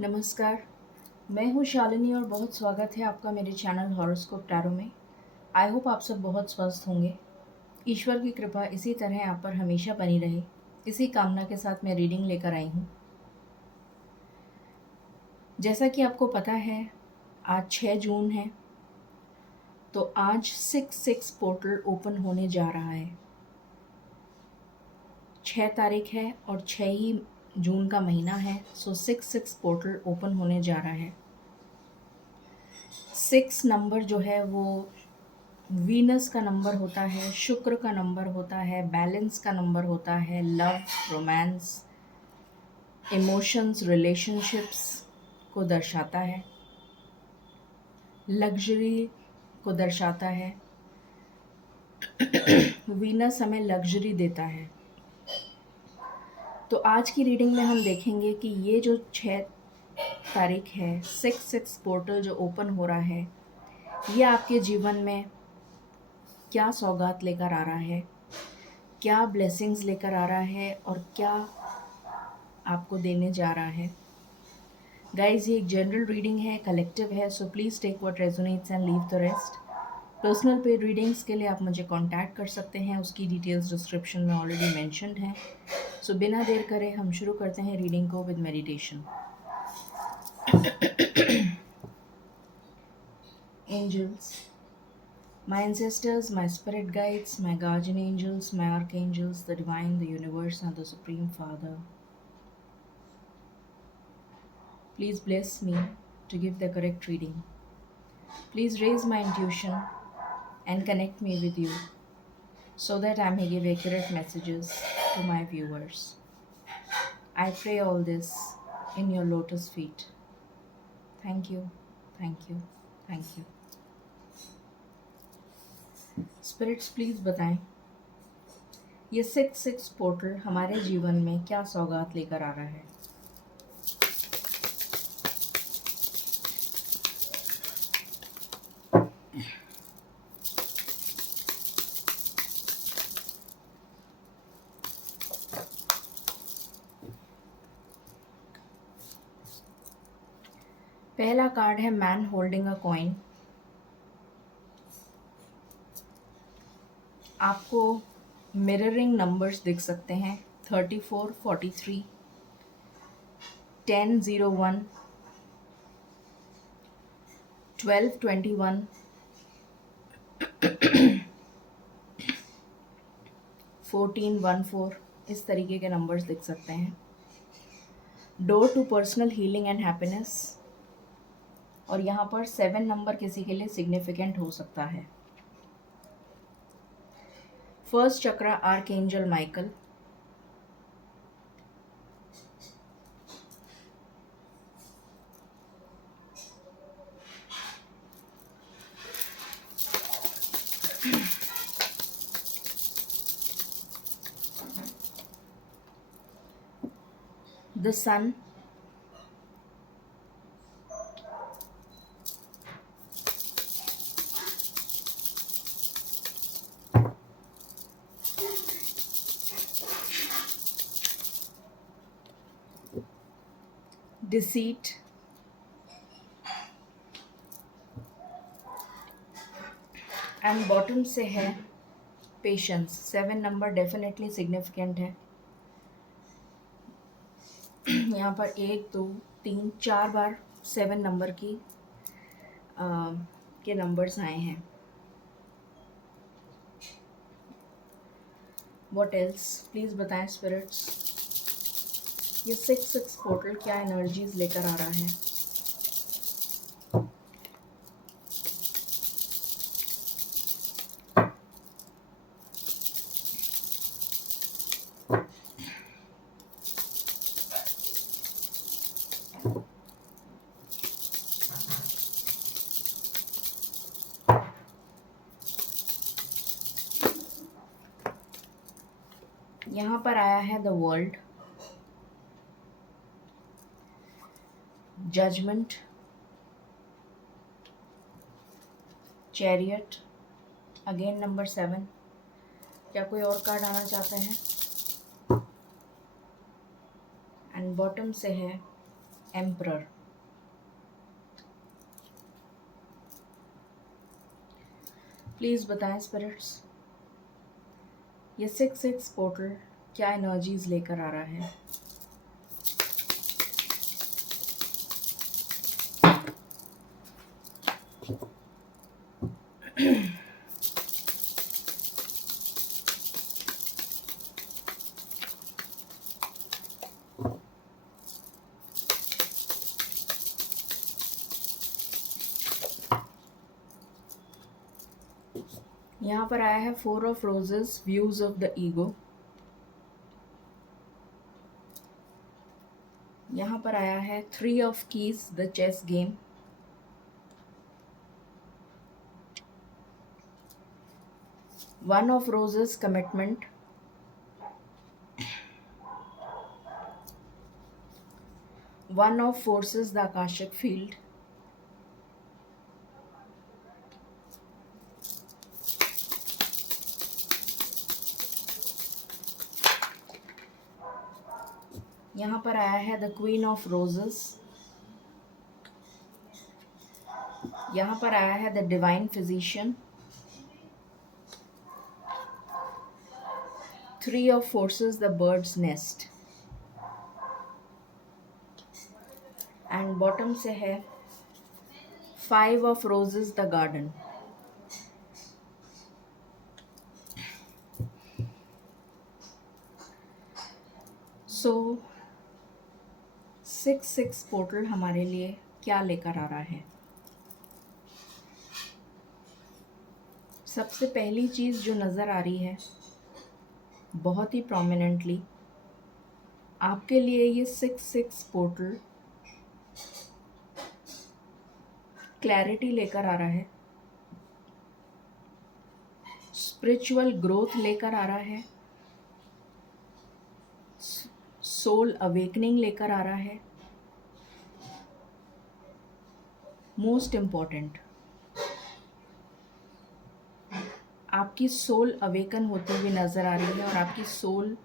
नमस्कार, मैं हूँ शालिनी और बहुत स्वागत है आपका मेरे चैनल हॉरोस्कोप टैरो में। आई होप आप सब बहुत स्वस्थ होंगे। ईश्वर की कृपा इसी तरह आप पर हमेशा बनी रहे, इसी कामना के साथ मैं रीडिंग लेकर आई हूँ। जैसा कि आपको पता है, आज 6 जून है, तो आज 6-6 पोर्टल ओपन होने जा रहा है। 6 तारीख है और 6 ही जून का महीना है, सो 6-6 पोर्टल ओपन होने जा रहा है। 6 नंबर जो है वो वीनस का नंबर होता है, शुक्र का नंबर होता है, बैलेंस का नंबर होता है, लव, रोमांस, इमोशंस, रिलेशनशिप्स को दर्शाता है, लग्जरी को दर्शाता है। वीनस हमें लग्जरी देता है। तो आज की रीडिंग में हम देखेंगे कि ये जो 6 तारीख है, 6-6 पोर्टल जो ओपन हो रहा है, ये आपके जीवन में क्या सौगात लेकर आ रहा है, क्या ब्लेसिंग्स लेकर आ रहा है और क्या आपको देने जा रहा है। गाइज, ये एक जनरल रीडिंग है, कलेक्टिव है, so please take what resonates and leave the rest. Personal paid readings के लिए आप मुझे कांटेक्ट कर सकते हैं, उसकी डिटेल्स डिस्क्रिप्शन में ऑलरेडी मेंशन्ड हैं। सो बिना देर करे हम शुरू करते हैं रीडिंग को with meditation. Angels, my ancestors, my spirit guides, my guardian angels, my archangels, the divine, the universe, and the Supreme Father, please bless me to give the correct reading. Please raise my intuition and connect me with you so that I may give accurate messages to my viewers. I pray all this in your lotus feet. Thank you, thank you, thank you. Spirits please बताएं, ये 6-6 portal हमारे जीवन में क्या सौगात लेकर आ रहा है। पहला कार्ड है मैन होल्डिंग अ कॉइन। आपको मिररिंग नंबर्स दिख सकते हैं, 34, 43, 10, 01, 12, 21, 14, 14, इस तरीके के नंबर्स दिख सकते हैं। Door to personal healing and happiness, और यहाँ पर 7 नंबर किसी के लिए सिग्निफिकेंट हो सकता है। First chakra archangel Michael, the sun, deceit, and bottom से है पेशेंस। 7 नंबर डेफिनेटली सिग्निफिकेंट है। यहाँ पर 1, 2, 3, 4 बार 7 नंबर के नंबर्स आए हैं। व्हाट एल्स, प्लीज़ बताएं स्पिरिट्स, ये 6-6 पोर्टल क्या एनर्जीज लेकर आ रहा है। यहाँ पर आया है the world, judgment, chariot, again number 7। क्या कोई और कार्ड आना चाहता है? एंड बॉटम से है एम्परर। प्लीज़ बताएं स्पिरिट्स, ये 6-6 पोर्टल क्या एनर्जीज लेकर आ रहा है। यहाँ पर आया है 4 of roses, views of the ego. यहाँ पर आया है 3 of keys, the chess game. One of roses, commitment. One of forces, the akashic field. यहाँ पर आया है द क्वीन ऑफ रोजेस। यहाँ पर आया है the divine physician. 3 of forces, the birds nest. And bottom से है 5 of roses, the garden. So 6-6 portal हमारे लिए क्या लेकर आ रहा है। सबसे पहली चीज़ जो नज़र आ रही है बहुत ही प्रोमिनेंटली, आपके लिए ये 6-6 पोर्टल क्लैरिटी लेकर आ रहा है, स्पिरिचुअल ग्रोथ लेकर आ रहा है, सोल अवेकनिंग लेकर आ रहा है। मोस्ट इम्पॉर्टेंट, आपकी सोल अवेकन होती हुई नज़र आ रही है और आपकी सोल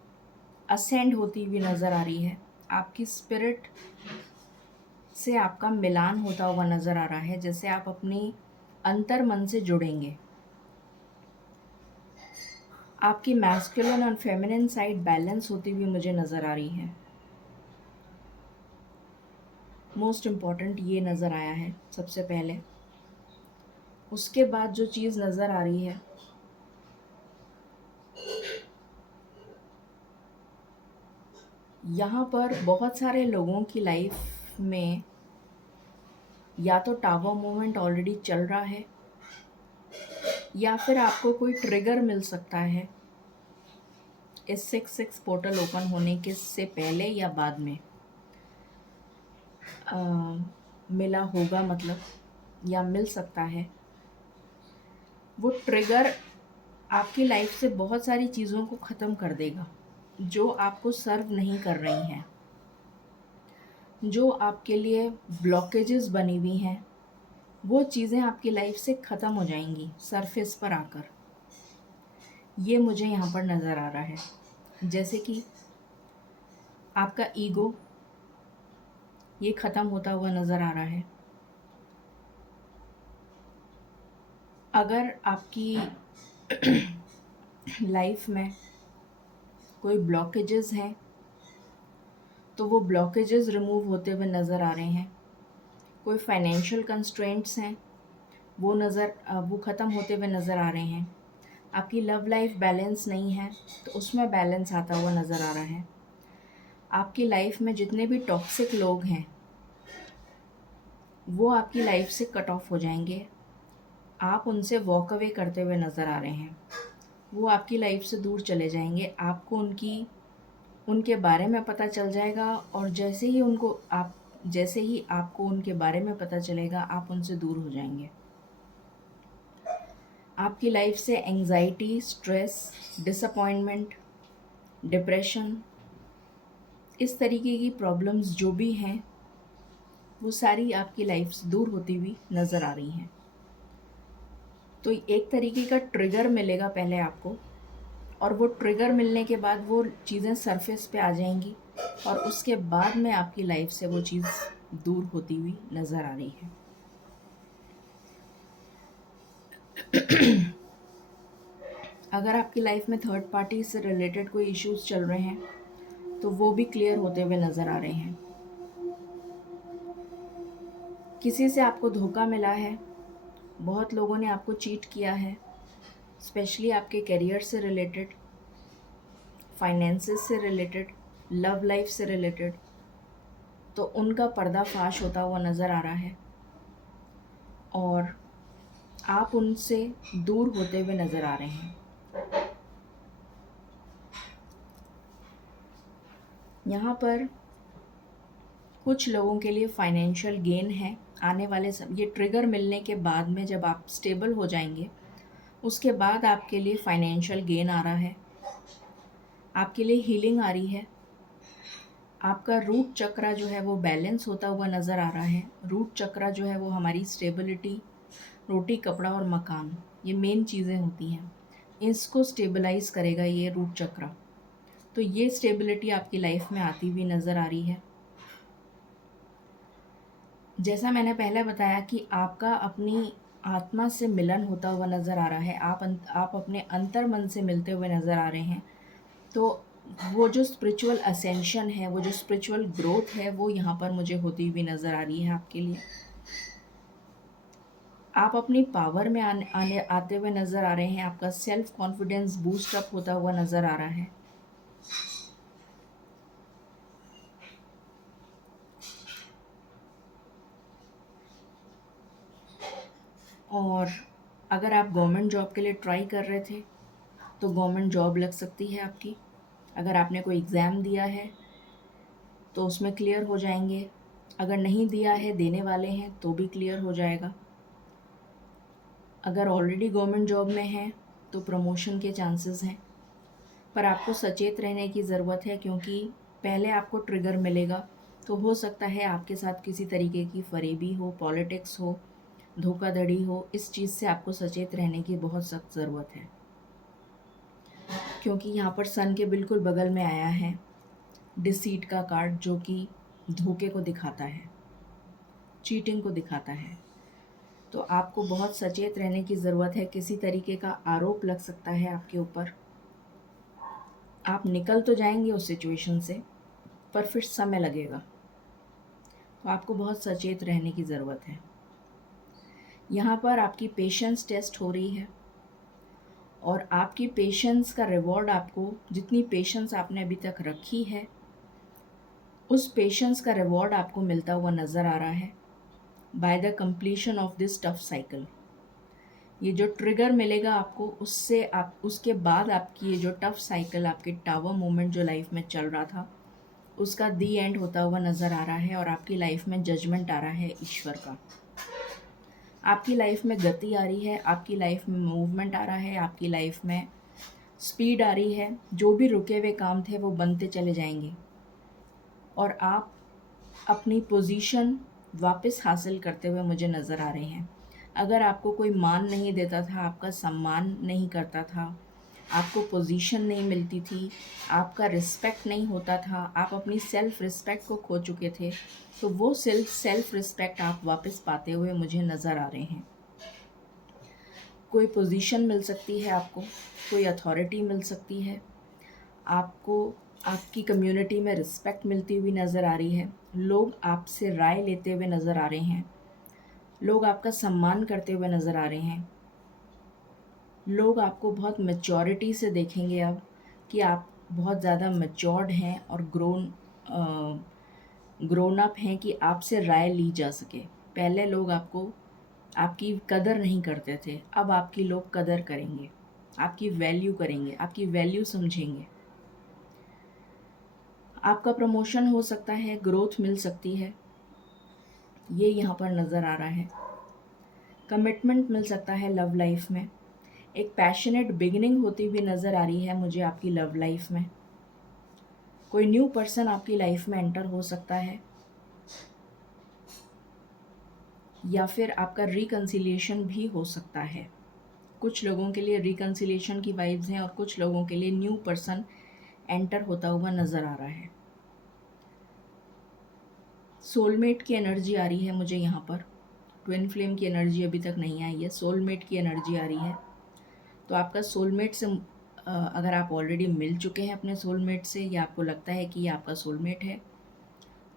असेंड होती हुई नज़र आ रही है। आपकी स्पिरिट से आपका मिलान होता हुआ नज़र आ रहा है, जैसे आप अपनी अंतर मन से जुड़ेंगे। आपकी मैस्कुलिन और फेमिनिन साइड बैलेंस होती हुई मुझे नज़र आ रही है। मोस्ट इम्पॉर्टेंट ये नज़र आया है सबसे पहले। उसके बाद जो चीज़ नज़र आ रही है, यहाँ पर बहुत सारे लोगों की लाइफ में या तो टावर मूवमेंट ऑलरेडी चल रहा है या फिर आपको कोई ट्रिगर मिल सकता है इस 6-6 पोर्टल ओपन होने के से पहले या बाद में मिला होगा, मतलब या मिल सकता है। वो ट्रिगर आपकी लाइफ से बहुत सारी चीज़ों को ख़त्म कर देगा जो आपको सर्व नहीं कर रही हैं, जो आपके लिए ब्लॉकेजेस बनी हुई हैं। वो चीज़ें आपकी लाइफ से ख़त्म हो जाएंगी सरफेस पर आकर। ये मुझे यहाँ पर नज़र आ रहा है, जैसे कि आपका ईगो ये ख़त्म होता हुआ नज़र आ रहा है। अगर आपकी लाइफ में कोई ब्लॉकेजेस हैं तो वो ब्लॉकेजेस रिमूव होते हुए नज़र आ रहे हैं। कोई फाइनेंशियल कंस्ट्रेंट्स हैं वो ख़त्म होते हुए नज़र आ रहे हैं। आपकी लव लाइफ बैलेंस नहीं है तो उसमें बैलेंस आता हुआ नज़र आ रहा है। आपकी लाइफ में जितने भी टॉक्सिक लोग हैं वो आपकी लाइफ से कट ऑफ हो जाएंगे। आप उनसे वॉक अवे करते हुए नज़र आ रहे हैं। वो आपकी लाइफ से दूर चले जाएंगे। आपको उनके बारे में पता चल जाएगा और जैसे ही आपको उनके बारे में पता चलेगा आप उनसे दूर हो जाएंगे। आपकी लाइफ से एंग्जाइटी, स्ट्रेस, डिसअपॉइंटमेंट, डिप्रेशन, इस तरीके की प्रॉब्लम्स जो भी हैं वो सारी आपकी लाइफ से दूर होती हुई नज़र आ रही हैं। तो एक तरीके का ट्रिगर मिलेगा पहले आपको, और वो ट्रिगर मिलने के बाद वो चीज़ें सरफेस पे आ जाएंगी और उसके बाद में आपकी लाइफ से वो चीज़ दूर होती हुई नज़र आ रही है। अगर आपकी लाइफ में थर्ड पार्टी से रिलेटेड कोई इश्यूज चल रहे हैं तो वो भी क्लियर होते हुए नज़र आ रहे हैं। किसी से आपको धोखा मिला है, बहुत लोगों ने आपको चीट किया है, स्पेशली आपके करियर से रिलेटेड, फाइनेंसेस से रिलेटेड, लव लाइफ से रिलेटेड, तो उनका पर्दाफाश होता हुआ नज़र आ रहा है और आप उनसे दूर होते हुए नज़र आ रहे हैं। यहाँ पर कुछ लोगों के लिए फाइनेंशियल गेन है आने वाले ये ट्रिगर मिलने के बाद में, जब आप स्टेबल हो जाएंगे उसके बाद आपके लिए फाइनेंशियल गेन आ रहा है, आपके लिए हीलिंग आ रही है, आपका रूट चक्रा जो है वो बैलेंस होता हुआ नज़र आ रहा है। रूट चक्रा जो है वो हमारी स्टेबिलिटी, रोटी कपड़ा और मकान, ये मेन चीज़ें होती हैं, इसको स्टेबलाइज करेगा ये रूट चक्रा। तो ये स्टेबिलिटी आपकी लाइफ में आती हुई नज़र आ रही है। जैसा मैंने पहले बताया कि आपका अपनी आत्मा से मिलन होता हुआ नज़र आ रहा है, आप अपने अंतर मन से मिलते हुए नज़र आ रहे हैं। तो वो जो स्पिरिचुअल असेंशन है, वो जो स्पिरिचुअल ग्रोथ है, वो यहाँ पर मुझे होती हुई नज़र आ रही है आपके लिए। आप अपनी पावर में आते हुए नज़र आ रहे हैं, आपका सेल्फ कॉन्फिडेंस बूस्ट अप होता हुआ नज़र आ रहा है। और अगर आप गवर्नमेंट जॉब के लिए ट्राई कर रहे थे तो गवर्नमेंट जॉब लग सकती है आपकी। अगर आपने कोई एग्ज़ाम दिया है तो उसमें क्लियर हो जाएंगे, अगर नहीं दिया है, देने वाले हैं, तो भी क्लियर हो जाएगा। अगर ऑलरेडी गवर्नमेंट जॉब में हैं तो प्रमोशन के चांसेस हैं, पर आपको सचेत रहने की ज़रूरत है, क्योंकि पहले आपको ट्रिगर मिलेगा तो हो सकता है आपके साथ किसी तरीके की फरेबी हो, पॉलिटिक्स हो, धोखाधड़ी हो। इस चीज़ से आपको सचेत रहने की बहुत सख्त ज़रूरत है, क्योंकि यहाँ पर सन के बिल्कुल बगल में आया है डिसीट का कार्ड, जो कि धोखे को दिखाता है, चीटिंग को दिखाता है। तो आपको बहुत सचेत रहने की ज़रूरत है। किसी तरीके का आरोप लग सकता है आपके ऊपर, आप निकल तो जाएंगे उस सिचुएशन से, पर फिर समय लगेगा। तो आपको बहुत सचेत रहने की ज़रूरत है। यहाँ पर आपकी पेशेंस टेस्ट हो रही है और आपकी पेशेंस का रिवॉर्ड आपको, जितनी पेशेंस आपने अभी तक रखी है उस पेशेंस का रिवॉर्ड आपको मिलता हुआ नज़र आ रहा है by the completion of this tough cycle. ये जो ट्रिगर मिलेगा आपको, उससे आप उसके बाद आपकी ये जो टफ साइकिल, आपके टावर मोमेंट जो लाइफ में चल रहा था, उसका दी एंड होता हुआ नज़र आ रहा है और आपकी लाइफ में जजमेंट आ रहा है ईश्वर का। आपकी लाइफ में गति आ रही है, आपकी लाइफ में मूवमेंट आ रहा है, आपकी लाइफ में स्पीड आ रही है। जो भी रुके हुए काम थे वो बनते चले जाएंगे और आप अपनी पोजीशन वापस हासिल करते हुए मुझे नज़र आ रहे हैं। अगर आपको कोई मान नहीं देता था, आपका सम्मान नहीं करता था, आपको पोजीशन नहीं मिलती थी, आपका रिस्पेक्ट नहीं होता था, आप अपनी सेल्फ रिस्पेक्ट को खो चुके थे, तो वो सेल्फ रिस्पेक्ट आप वापस पाते हुए मुझे नज़र आ रहे हैं। कोई पोजीशन मिल सकती है आपको, कोई अथॉरिटी मिल सकती है आपको, आपकी कम्युनिटी में रिस्पेक्ट मिलती हुई नज़र आ रही है, लोग आपसे राय लेते हुए नज़र आ रहे हैं, लोग आपका सम्मान करते हुए नज़र आ रहे हैं, लोग आपको बहुत मैच्योरिटी से देखेंगे अब कि आप बहुत ज़्यादा मैच्योर्ड हैं और ग्रोन अप हैं कि आपसे राय ली जा सके। पहले लोग आपकी कदर नहीं करते थे, अब आपकी लोग कदर करेंगे, आपकी वैल्यू करेंगे, आपकी वैल्यू समझेंगे। आपका प्रमोशन हो सकता है, ग्रोथ मिल सकती है, ये यहाँ पर नज़र आ रहा है। कमिटमेंट मिल सकता है लव लाइफ में, एक पैशनेट बिगिनिंग होती हुई नज़र आ रही है मुझे आपकी लव लाइफ में। कोई न्यू पर्सन आपकी लाइफ में एंटर हो सकता है, या फिर आपका रिकन्सिलिएशन भी हो सकता है। कुछ लोगों के लिए रिकन्सिलिएशन की वाइब्स हैं और कुछ लोगों के लिए न्यू पर्सन एंटर होता हुआ नज़र आ रहा है। सोलमेट की एनर्जी आ रही है मुझे यहाँ पर। ट्विन फ्लेम की एनर्जी अभी तक नहीं आई है, सोलमेट की एनर्जी आ रही है। तो आपका सोलमेट से अगर आप ऑलरेडी मिल चुके हैं अपने सोलमेट से, या आपको लगता है कि ये आपका सोलमेट है,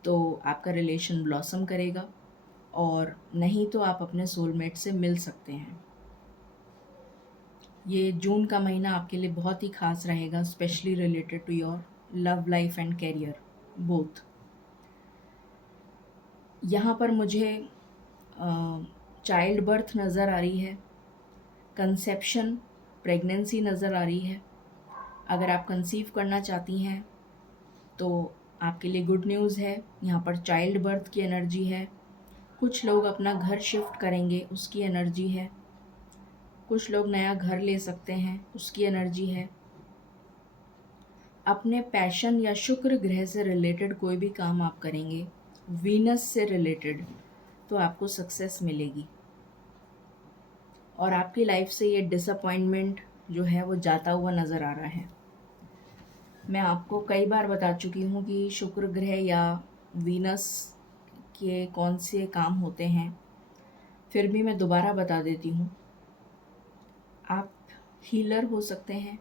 तो आपका रिलेशन ब्लॉसम करेगा, और नहीं तो आप अपने सोलमेट से मिल सकते हैं। ये जून का महीना आपके लिए बहुत ही खास रहेगा, specially related to your love life and career both. यहाँ पर मुझे चाइल्ड बर्थ नज़र आ रही है, कंसेप्शन, प्रेगनेंसी नज़र आ रही है। अगर आप कंसीव करना चाहती हैं तो आपके लिए गुड न्यूज़ है। यहाँ पर चाइल्ड बर्थ की एनर्जी है। कुछ लोग अपना घर शिफ्ट करेंगे, उसकी एनर्जी है। कुछ लोग नया घर ले सकते हैं, उसकी एनर्जी है। अपने पैशन या शुक्र ग्रह से रिलेटेड कोई भी काम आप करेंगे, वीनस से रिलेटेड, तो आपको सक्सेस मिलेगी, और आपकी लाइफ से ये डिसअपॉइंटमेंट जो है वो जाता हुआ नज़र आ रहा है। मैं आपको कई बार बता चुकी हूँ कि शुक्र ग्रह या वीनस के कौन से काम होते हैं, फिर भी मैं दोबारा बता देती हूँ। आप हीलर हो सकते हैं,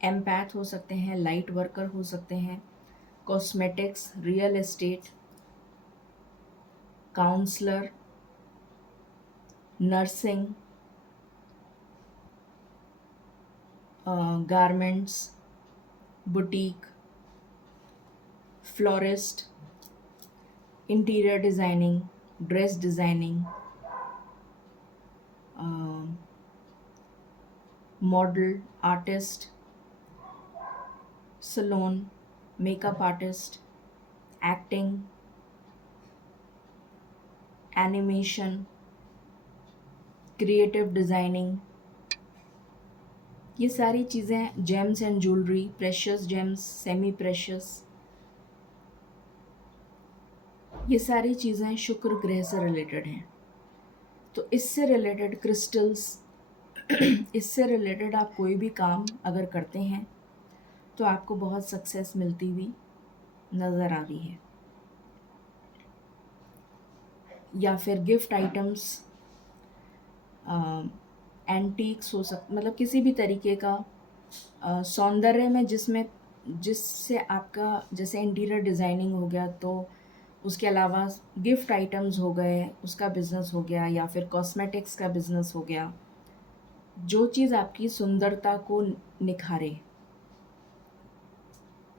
एम्पैथ हो सकते हैं, लाइट वर्कर हो सकते हैं, cosmetics, real estate, counsellor, nursing, garments, boutique, florist, interior designing, dress designing, model, artist, salon, makeup artist, acting, animation, creative designing, ये सारी चीज़ें, gems and jewellery, precious gems, semi precious, ये सारी चीज़ें शुक्र ग्रह से रिलेटेड हैं। तो इससे रिलेटेड क्रिस्टल्स, इससे रिलेटेड आप कोई भी काम अगर करते हैं तो आपको बहुत सक्सेस मिलती हुई नज़र आ रही है। या फिर गिफ्ट आइटम्स, एंटीक्स हो मतलब किसी भी तरीके का सौंदर्य में जिससे आपका, जैसे इंटीरियर डिज़ाइनिंग हो गया, तो उसके अलावा गिफ्ट आइटम्स हो गए, उसका बिज़नेस हो गया, या फिर कॉस्मेटिक्स का बिज़नेस हो गया। जो चीज़ आपकी सुंदरता को निखारे,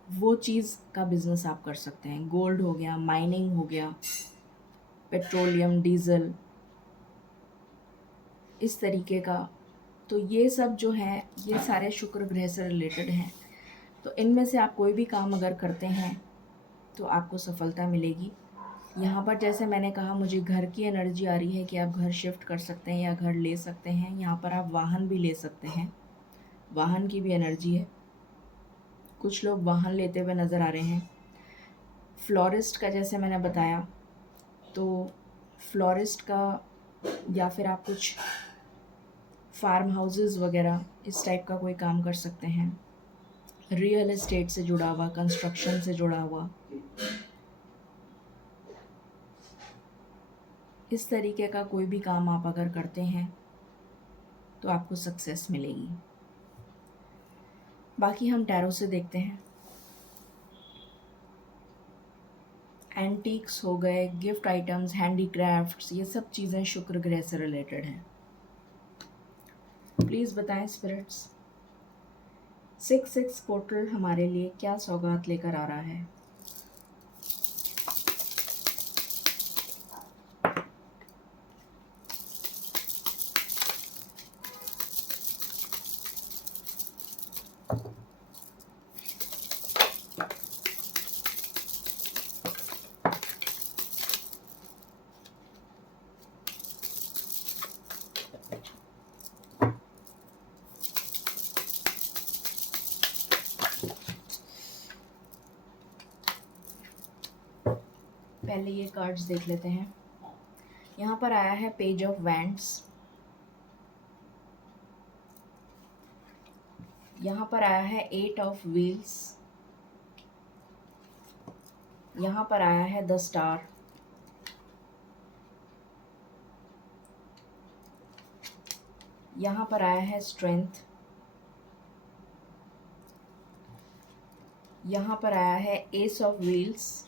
वो चीज़ का बिज़नेस आप कर सकते हैं। गोल्ड हो गया, माइनिंग हो गया, पेट्रोलियम, डीज़ल, इस तरीके का। तो ये सब जो है, ये सारे शुक्र ग्रह से रिलेटेड हैं। तो इनमें से आप कोई भी काम अगर करते हैं तो आपको सफलता मिलेगी। यहाँ पर जैसे मैंने कहा, मुझे घर की एनर्जी आ रही है कि आप घर शिफ्ट कर सकते हैं या घर ले सकते हैं। यहाँ पर आप वाहन भी ले सकते हैं, वाहन की भी एनर्जी है। कुछ लोग वाहन लेते हुए नज़र आ रहे हैं। फ्लोरिस्ट का जैसे मैंने बताया, तो फ्लोरिस्ट का, या फिर आप कुछ फार्म हाउसेस वगैरह इस टाइप का कोई काम कर सकते हैं। रियल एस्टेट से जुड़ा हुआ, कंस्ट्रक्शन से जुड़ा हुआ, इस तरीके का कोई भी काम आप अगर करते हैं तो आपको सक्सेस मिलेगी। बाकी हम टैरो से देखते हैं। एंटीक्स हो गए, गिफ्ट आइटम्स, हैंडीक्राफ्ट्स, ये सब चीज़ें शुक्र ग्रह से रिलेटेड हैं। प्लीज़ बताएं स्पिरिट्स, 6-6 पोर्टल हमारे लिए क्या सौगात लेकर आ रहा है। पहले ये कार्ड्स देख लेते हैं। यहाँ पर आया है पेज ऑफ वैंड्स, यहाँ पर आया है 8 ऑफ व्हील्स, यहाँ पर आया है द स्टार, यहाँ पर आया है स्ट्रेंथ, यहाँ पर आया है S of wheels,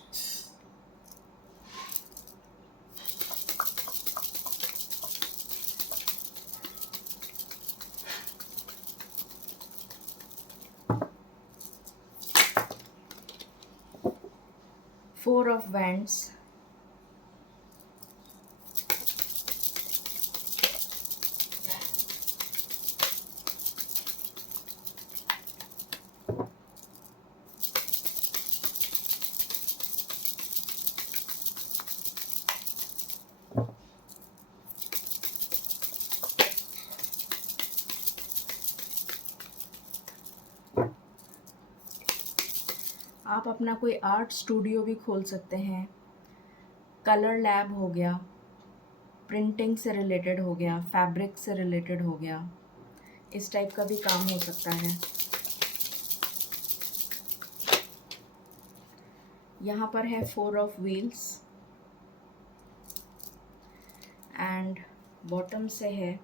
four of wands, आप अपना कोई आर्ट स्टूडियो भी खोल सकते हैं, कलर लैब हो गया, प्रिंटिंग से रिलेटेड हो गया, फैब्रिक से रिलेटेड हो गया, इस टाइप का भी काम हो सकता है। यहाँ पर है four of wheels and bottom से है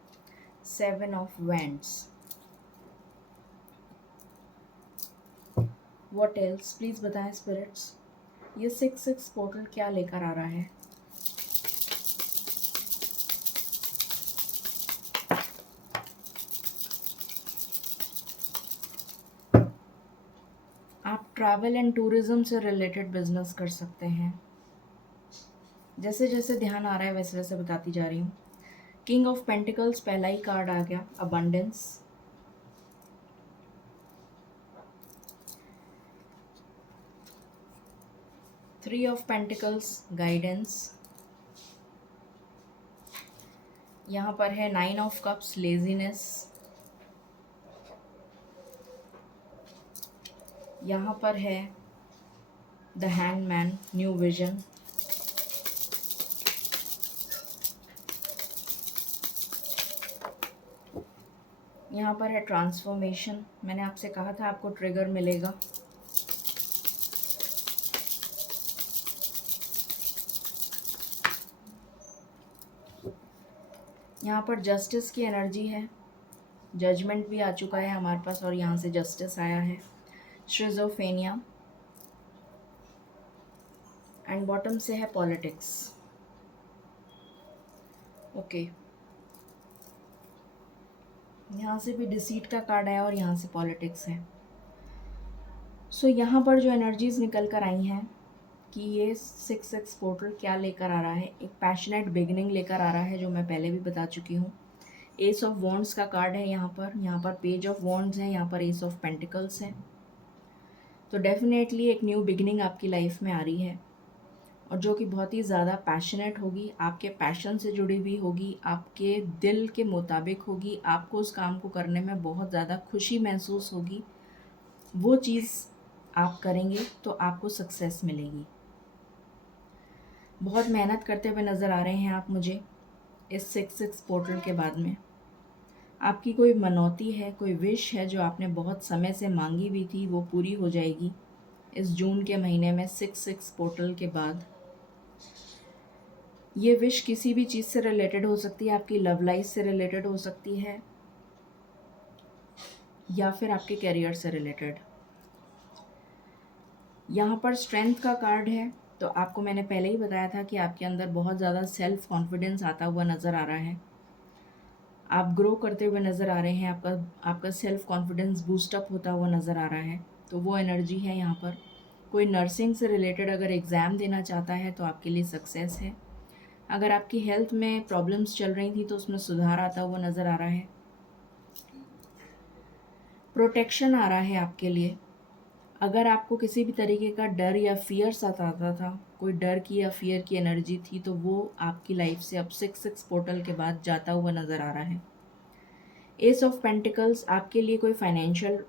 seven of wands. What else, please बताएं स्पिरिट्स, ये 6-6 पोर्टल क्या लेकर आ रहा है। आप ट्रैवल एंड टूरिज़्म से रिलेटेड बिजनेस कर सकते हैं। जैसे जैसे ध्यान आ रहा है वैसे वैसे बताती जा रही हूँ। किंग ऑफ पेंटिकल्स पहला ही कार्ड आ गया, abundance. Three of pentacles, guidance. यहाँ पर है नाइन ऑफ कप्स, लेजीनेस। यहाँ पर है द हैंगमैन, न्यू विजन। यहाँ पर है ट्रांसफॉर्मेशन। मैंने आपसे कहा था आपको ट्रिगर मिलेगा। यहाँ पर जस्टिस की एनर्जी है, जजमेंट भी आ चुका है हमारे पास और यहाँ से जस्टिस आया है, शिज़ोफ्रेनिया एंड बॉटम से है पॉलिटिक्स। ओके, यहाँ से भी डिसीट का कार्ड आया और यहाँ से पॉलिटिक्स है। सो यहाँ पर जो एनर्जीज निकल कर आई हैं कि ये 6-6 पोर्टल क्या लेकर आ रहा है, एक पैशनेट बिगिनिंग लेकर आ रहा है, जो मैं पहले भी बता चुकी हूँ। एस ऑफ वॉन्ड्स का कार्ड है यहाँ पर पेज ऑफ वॉन्ड्स है, यहाँ पर एस ऑफ पेंटिकल्स है। तो डेफिनेटली एक न्यू बिगिनिंग आपकी लाइफ में आ रही है और जो कि बहुत ही ज़्यादा पैशनेट होगी, आपके पैशन से जुड़ी हुई होगी, आपके दिल के मुताबिक होगी, आपको उस काम को करने में बहुत ज़्यादा खुशी महसूस होगी। वो चीज़ आप करेंगे तो आपको सक्सेस मिलेगी। बहुत मेहनत करते हुए नज़र आ रहे हैं आप मुझे इस 6-6 पोर्टल के बाद में। आपकी कोई मनौती है, कोई विश है जो आपने बहुत समय से मांगी हुई थी, वो पूरी हो जाएगी इस जून के महीने में 6-6 पोर्टल के बाद। ये विश किसी भी चीज़ से रिलेटेड हो सकती है, आपकी लव लाइफ से रिलेटेड हो सकती है या फिर आपके करियर से रिलेटेड। यहाँ पर स्ट्रेंथ का कार्ड है, तो आपको मैंने पहले ही बताया था कि आपके अंदर बहुत ज़्यादा सेल्फ कॉन्फिडेंस आता हुआ नज़र आ रहा है। आप ग्रो करते हुए नज़र आ रहे हैं, आपका सेल्फ कॉन्फिडेंस बूस्टअप होता हुआ नज़र आ रहा है। तो वो एनर्जी है यहाँ पर। कोई नर्सिंग से रिलेटेड अगर एग्ज़ाम देना चाहता है तो आपके लिए सक्सेस है। अगर आपकी हेल्थ में प्रॉब्लम्स चल रही थी तो उसमें सुधार आता हुआ नज़र आ रहा है। प्रोटेक्शन आ रहा है आपके लिए। अगर आपको किसी भी तरीके का डर या फियर सताता था, कोई डर की या फियर की एनर्जी थी, तो वो आपकी लाइफ से अब 6-6 पोर्टल के बाद जाता हुआ नज़र आ रहा है। एस ऑफ पेंटिकल्स, आपके लिए कोई फाइनेंशियल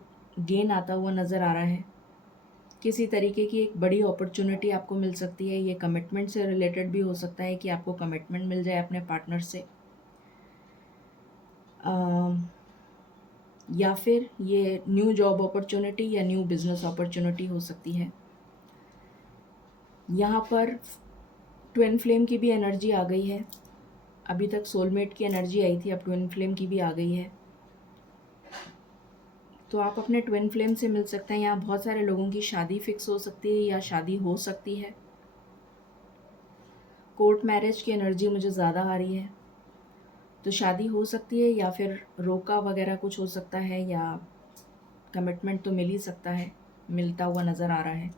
गेन आता हुआ नज़र आ रहा है। किसी तरीके की एक बड़ी अपॉर्चुनिटी आपको मिल सकती है। ये कमिटमेंट से रिलेटेड भी हो सकता है कि आपको कमिटमेंट मिल जाए अपने पार्टनर से, या फिर ये न्यू जॉब अपॉर्चुनिटी या न्यू बिजनेस अपॉर्चुनिटी हो सकती है। यहाँ पर ट्विन फ्लेम की भी एनर्जी आ गई है। अभी तक सोलमेट की एनर्जी आई थी, अब ट्विन फ्लेम की भी आ गई है। तो आप अपने ट्विन फ्लेम से मिल सकते हैं। यहाँ बहुत सारे लोगों की शादी फिक्स हो सकती है या शादी हो सकती है। कोर्ट मैरिज की एनर्जी मुझे ज़्यादा आ रही है, तो शादी हो सकती है या फिर रोका वगैरह कुछ हो सकता है, या कमिटमेंट तो मिल ही सकता है, मिलता हुआ नज़र आ रहा है।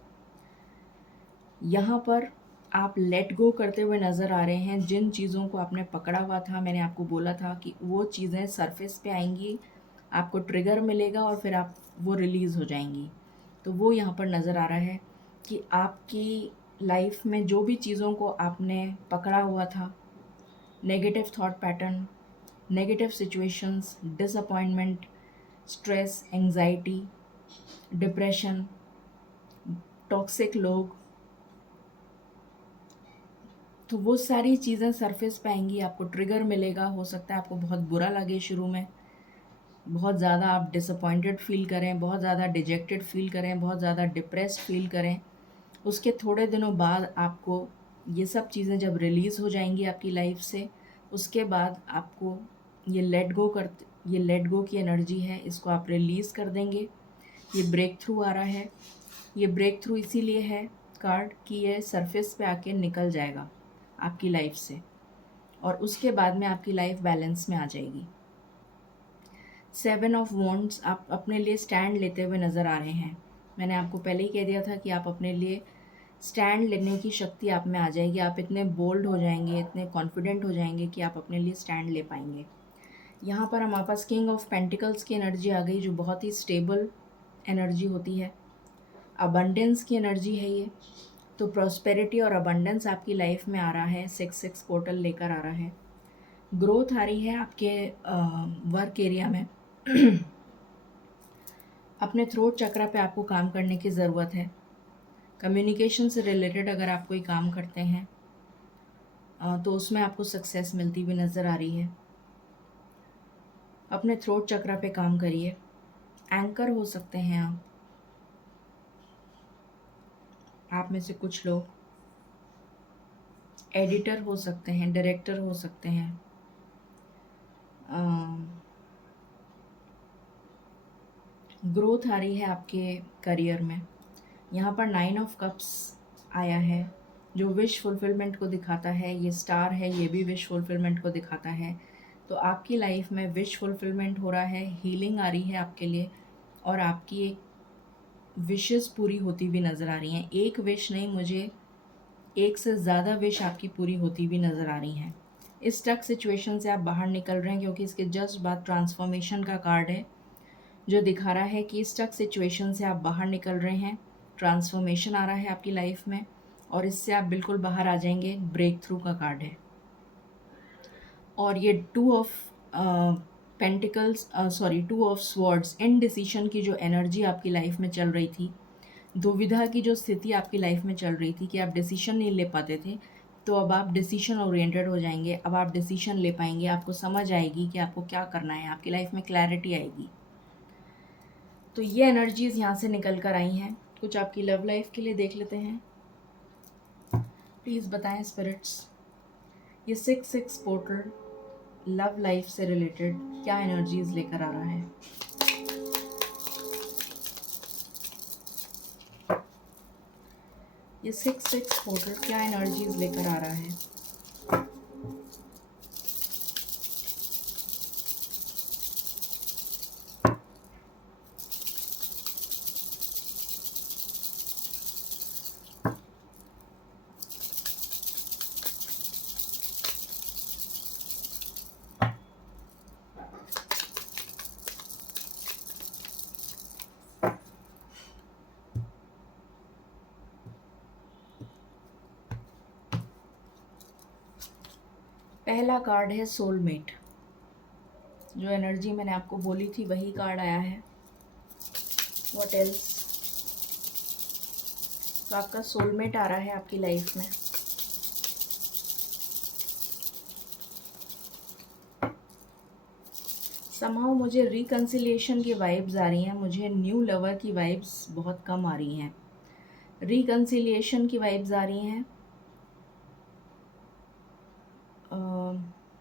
यहाँ पर आप लेट गो करते हुए नज़र आ रहे हैं। जिन चीज़ों को आपने पकड़ा हुआ था, मैंने आपको बोला था कि वो चीज़ें सरफेस पे आएंगी, आपको ट्रिगर मिलेगा और फिर आप वो रिलीज़ हो जाएंगी। तो वो यहाँ पर नज़र आ रहा है कि आपकी लाइफ में जो भी चीज़ों को आपने पकड़ा हुआ था, negative thought pattern, negative situations, disappointment, stress, anxiety, depression, toxic लोग, तो वो सारी चीज़ें सरफेस पे आएंगी, आपको ट्रिगर मिलेगा। हो सकता है आपको बहुत बुरा लगे शुरू में, बहुत ज़्यादा आप डिसअपॉइंटेड फील करें, बहुत ज़्यादा डिजेक्टेड फील करें, बहुत ज़्यादा डिप्रेस्ड फील करें। उसके थोड़े दिनों बाद आपको ये सब चीज़ें जब रिलीज़ हो जाएंगी आपकी लाइफ से, उसके बाद आपको ये लेट गो की एनर्जी है, इसको आप रिलीज़ कर देंगे। ये ब्रेक थ्रू आ रहा है। ये ब्रेक थ्रू इसीलिए है कार्ड कि ये सरफेस पे आके निकल जाएगा आपकी लाइफ से, और उसके बाद में आपकी लाइफ बैलेंस में आ जाएगी। 7 ऑफ वॉन्ड्स, आप अपने लिए स्टैंड लेते हुए नज़र आ रहे हैं। मैंने आपको पहले ही कह दिया था कि आप अपने लिए स्टैंड लेने की शक्ति आप में आ जाएगी। आप इतने बोल्ड हो जाएंगे, इतने कॉन्फिडेंट हो जाएंगे कि आप अपने लिए स्टैंड ले पाएंगे। यहाँ पर हमारे पास किंग ऑफ पेंटिकल्स की एनर्जी आ गई, जो बहुत ही स्टेबल एनर्जी होती है। अबंडेंस की एनर्जी है ये। तो प्रॉस्पेरिटी और अबंडेंस आपकी लाइफ में आ रहा है। 6 पोर्टल लेकर आ रहा है। ग्रोथ आ रही है आपके वर्क एरिया में। अपने थ्रोट चक्रा पे आपको काम करने की ज़रूरत है। कम्युनिकेशन से रिलेटेड अगर आप कोई काम करते हैं तो उसमें आपको सक्सेस मिलती हुई नज़र आ रही है। अपने थ्रोट चक्रा पे काम करिए। एंकर हो सकते हैं आप में से कुछ लोग एडिटर हो सकते हैं, डायरेक्टर हो सकते हैं। ग्रोथ आ रही है आपके करियर में। यहाँ पर 9 ऑफ कप्स आया है, जो विश फुलफिलमेंट को दिखाता है। ये स्टार है, ये भी विश फुलफिलमेंट को दिखाता है। तो आपकी लाइफ में विश फुलफिलमेंट हो रहा है, हीलिंग आ रही है आपके लिए, और आपकी एक विशेस पूरी होती हुई नज़र आ रही हैं। एक विश नहीं, मुझे एक से ज़्यादा विश आपकी पूरी होती हुई नज़र आ रही हैं। इस स्टक सिचुएशन से आप बाहर निकल रहे हैं, क्योंकि इसके जस्ट बाद ट्रांसफॉर्मेशन का कार्ड है, जो दिखा रहा है कि स्टक सिचुएशन से आप बाहर निकल रहे हैं। ट्रांसफॉर्मेशन आ रहा है आपकी लाइफ में, और इससे आप बिल्कुल बाहर आ जाएंगे। ब्रेक थ्रू का कार्ड है। और ये 2 of pentacles, sorry 2 of swords, indecision की जो एनर्जी आपकी लाइफ में चल रही थी, दुविधा की जो स्थिति आपकी लाइफ में चल रही थी कि आप डिसीजन नहीं ले पाते थे, तो अब आप डिसीजन ओरिएंटेड हो जाएंगे। अब आप डिसीजन ले पाएंगे, आपको समझ आएगी कि आपको क्या करना है, आपकी लाइफ में क्लैरिटी आएगी। तो ये एनर्जीज़ यहाँ से निकल कर आई हैं। कुछ आपकी लव लाइफ के लिए देख लेते हैं। प्लीज़ बताएं स्पिरिट्स, ये 6 पोर्टल लव लाइफ से रिलेटेड क्या एनर्जीज़ लेकर आ रहा है। ये 6 पोर्टल क्या एनर्जीज़ लेकर आ रहा है। पहला कार्ड है सोलमेट। जो एनर्जी मैंने आपको बोली थी वही कार्ड आया है। What else? तो आपका सोलमेट आ रहा है आपकी लाइफ में। समहाउ मुझे रिकन्सिलिएशन की वाइब्स आ रही हैं, मुझे न्यू लवर की वाइब्स बहुत कम आ रही हैं। रिकन्सिलिएशन की वाइब्स आ रही हैं।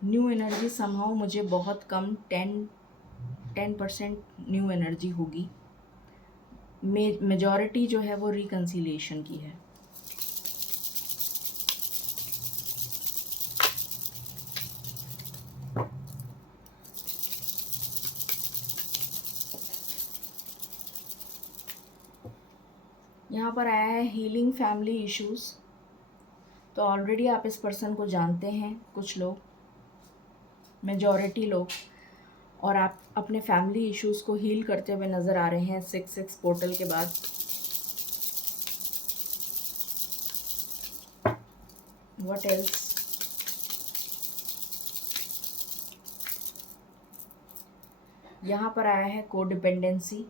न्यू एनर्जी समहाउ मुझे बहुत कम 10% न्यू एनर्जी होगी। मेजॉरिटी जो है वो रिकन्सिलिएशन की है। यहाँ पर आया है हीलिंग फैमिली इश्यूज़। तो ऑलरेडी आप इस पर्सन को जानते हैं, कुछ लोग, मेजॉरिटी लोग, और आप अपने फैमिली इश्यूज़ को हील करते हुए नज़र आ रहे हैं 6-6 पोर्टल के बाद। What else? यहाँ पर आया है कोडिपेंडेंसी।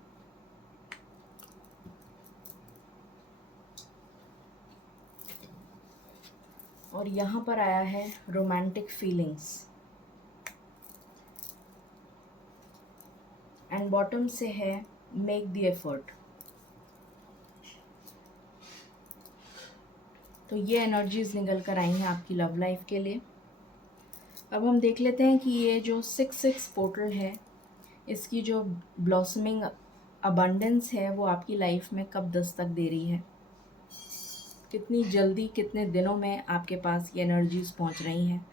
और यहाँ पर आया है रोमांटिक फीलिंग्स। एंड बॉटम से है मेक द एफर्ट। तो ये एनर्जीज निकल कर आई हैं आपकी लव लाइफ के लिए। अब हम देख लेते हैं कि ये जो 6-6 पोर्टल है, इसकी जो ब्लॉसमिंग अबंडेंस है वो आपकी लाइफ में कब दस्तक दे रही है, कितनी जल्दी, कितने दिनों में आपके पास ये एनर्जीज पहुंच रही हैं।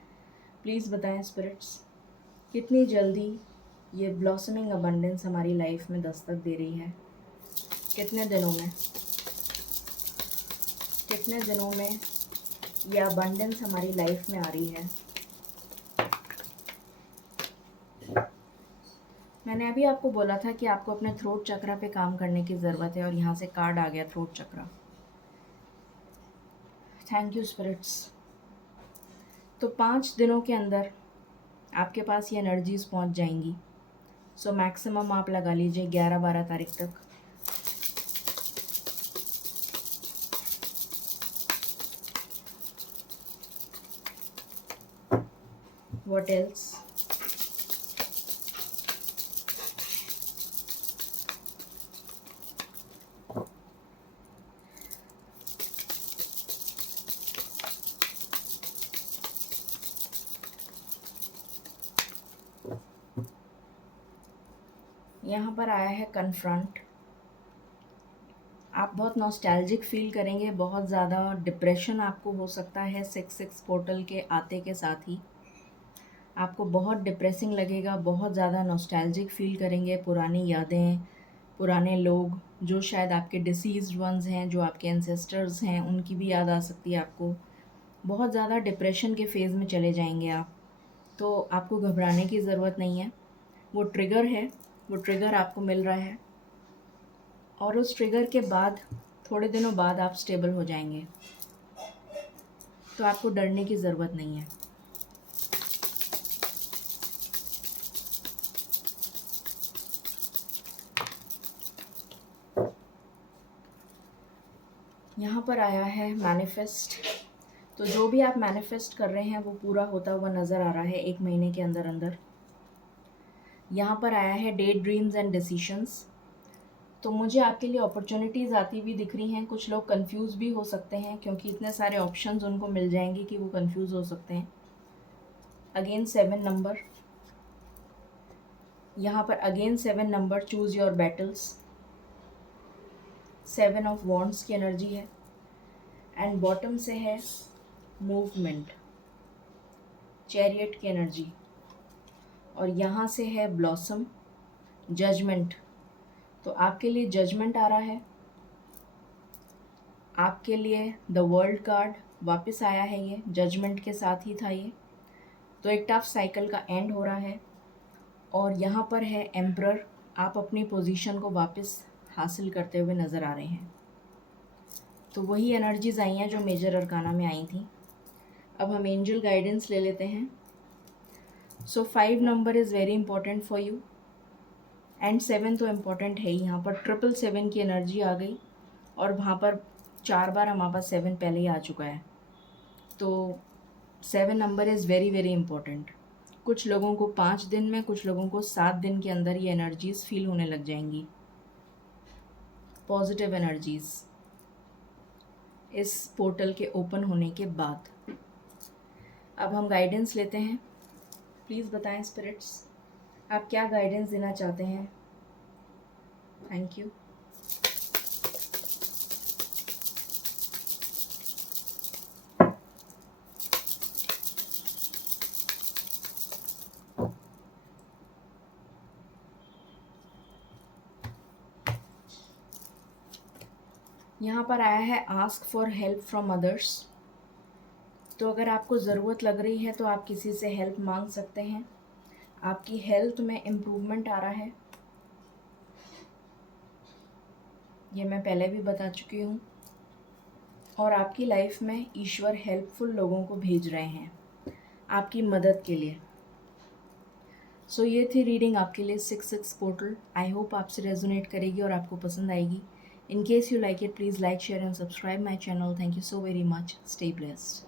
प्लीज़ बताएं स्पिरिट्स, कितनी जल्दी ये ब्लॉसमिंग अबंडेंस हमारी लाइफ में दस्तक दे रही है, कितने दिनों में, कितने दिनों में ये अबंडेंस हमारी लाइफ में आ रही है। मैंने अभी आपको बोला था कि आपको अपने थ्रोट चक्रा पे काम करने की ज़रूरत है, और यहाँ से कार्ड आ गया throat chakra. Thank you spirits. तो 5 दिनों के अंदर आपके पास ये एनर्जीज पहुँच जाएंगी। सो मैक्सिमम आप लगा लीजिए 11-12 तारीख तक। What else? यहाँ पर आया है कन्फ्रंट। आप बहुत नॉस्टैल्जिक फील करेंगे, बहुत ज़्यादा डिप्रेशन आपको हो सकता है 6-6 पोर्टल के आते के साथ ही। आपको बहुत डिप्रेसिंग लगेगा, बहुत ज़्यादा नॉस्टैल्जिक फील करेंगे, पुरानी यादें, पुराने लोग जो शायद आपके डिसीज्ड वंस हैं, जो आपके एंसेस्टर्स हैं, उनकी भी याद आ सकती है आपको। बहुत ज़्यादा डिप्रेशन के फेज़ में चले जाएंगे आप। तो आपको घबराने की ज़रूरत नहीं है। वो ट्रिगर है, वो ट्रिगर आपको मिल रहा है, और उस ट्रिगर के बाद थोड़े दिनों बाद आप स्टेबल हो जाएंगे। तो आपको डरने की ज़रूरत नहीं है। यहाँ पर आया है मैनिफेस्ट। तो जो भी आप मैनिफेस्ट कर रहे हैं वो पूरा होता हुआ नज़र आ रहा है 1 महीने के अंदर अंदर। यहाँ पर आया है डे ड्रीम्स एंड डिसीशंस। तो मुझे आपके लिए अपॉर्चुनिटीज़ आती हुई दिख रही हैं। कुछ लोग कंफ्यूज भी हो सकते हैं, क्योंकि इतने सारे ऑप्शंस उनको मिल जाएंगे कि वो कंफ्यूज हो सकते हैं। अगेन 7 नंबर, यहाँ पर again 7 number, choose your battles. 7 of wands की एनर्जी है। एंड बॉटम से है मूवमेंट, चैरियट की एनर्जी। और यहाँ से है ब्लॉसम, जजमेंट। तो आपके लिए जजमेंट आ रहा है, आपके लिए द वर्ल्ड कार्ड वापस आया है। ये जजमेंट के साथ ही था ये। तो एक टफ साइकिल का एंड हो रहा है। और यहाँ पर है एम्परर। आप अपनी पोजीशन को वापस हासिल करते हुए नज़र आ रहे हैं। तो वही एनर्जीज़ आई हैं जो मेजर अरकाना में आई थी। अब हम एंजल गाइडेंस ले लेते हैं। सो 5 number is very important for you, and 7 तो इम्पॉर्टेंट है ही। यहाँ पर 777 की एनर्जी आ गई, और वहाँ पर 4 बार हमारे पास 7 पहले ही आ चुका है। तो 7 number is very very important. कुछ लोगों को 5 दिन में, कुछ लोगों को 7 दिन के अंदर ये एनर्जीज़ फील होने लग जाएंगी, पॉजिटिव एनर्जीज़। इस पोर्टल के ओपन होने के बाद। अब हम गाइडेंस लेते हैं। प्लीज़ बताएं स्पिरिट्स, आप क्या गाइडेंस देना चाहते हैं। Thank you. यहाँ पर आया है ask for help from others. तो अगर आपको ज़रूरत लग रही है तो आप किसी से हेल्प मांग सकते हैं। आपकी हेल्थ में इम्प्रूवमेंट आ रहा है, ये मैं पहले भी बता चुकी हूँ। और आपकी लाइफ में ईश्वर हेल्पफुल लोगों को भेज रहे हैं आपकी मदद के लिए। सो ये थी रीडिंग आपके लिए 6-6 पोर्टल। आई होप आपसे रेजोनेट करेगी और आपको पसंद आएगी। In case you like it, please like, share and subscribe my channel. Thank you so very much. Stay blessed.